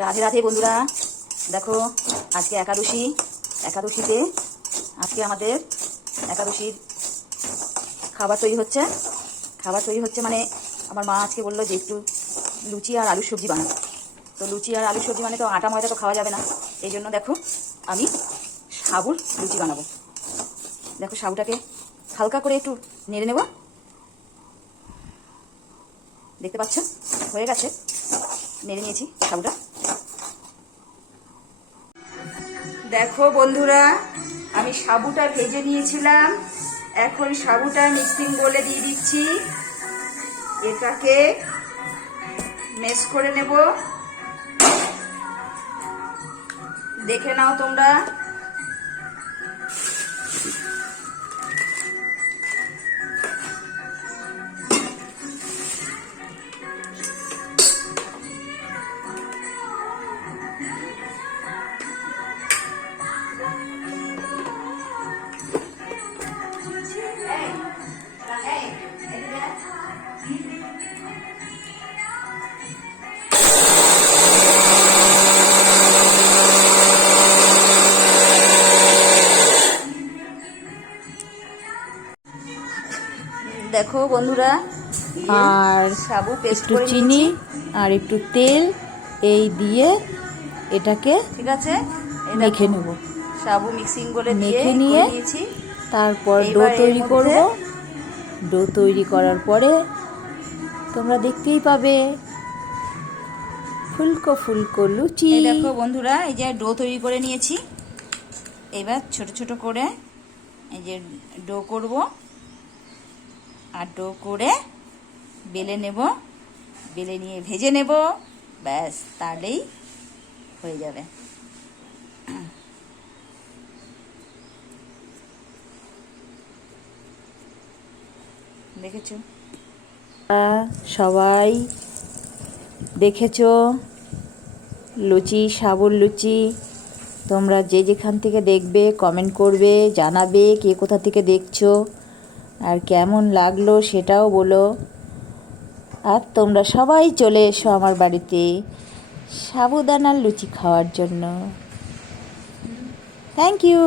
রাধে রাধে বন্ধুরা, দেখো আজকে একাদশীতে আজকে আমাদের একাদশীর খাবার তৈরি হচ্ছে মানে আমার মা আজকে বললো যে একটু লুচি আর আলুর সবজি বানাবো। তো লুচি আর আলুর সবজি মানে তো আটা ময়দা তো খাওয়া যাবে না, এই জন্য দেখো আমি সাবুর লুচি বানাবো। দেখো সাবুটাকে হালকা করে একটু নেড়ে নেব, দেখতে পাচ্ছ হয়ে গেছে, নেড়ে নিয়েছি সাবুটা। দেখো বন্ধুরা, আমি সাবুটা ভেজে নিয়েছিলাম, এখন সাবুটা মিক্সিং বলে দিয়ে দিচ্ছি, এটাকে মেশ করে নেব। দেখে নাও তোমরা। দেখো বন্ধুরা, আর সাবু পেস্ট একটু করে চিনি আর একটু তেল এই দিয়ে এটাকে ঠিক আছে, মেখে নেব। সাবু মিক্সিং বলে মেখে নিয়ে নিয়েছি। তারপর ডো এইবার এর তৈরি মধ্যে করব। ডো তৈরি করার পরে তোমরা দেখতেই পাবে ফুলকো ফুলকো লুচি। এই দেখো বন্ধুরা, এই যে ডো তৈরি করে নিয়েছি। এবার ছোট ছোট করে এই যে ডো করব, আর ডো করে বেলে নেব, বেলে নিয়ে ভেজে নেব, ব্যাস তাহলেই হয়ে যাবে। দেখেছো সবাই দেখেছো লুচি, সাবুর লুচি। তোমরা যে যেখান থেকে দেখবে কমেন্ট করবে, জানাবে কে কোথা থেকে দেখছো আর কেমন লাগলো সেটাও বলো। আর তোমরা সবাই চলে এসো আমার বাড়িতে সাবুদানার লুচি খাওয়ার জন্য। Thank you.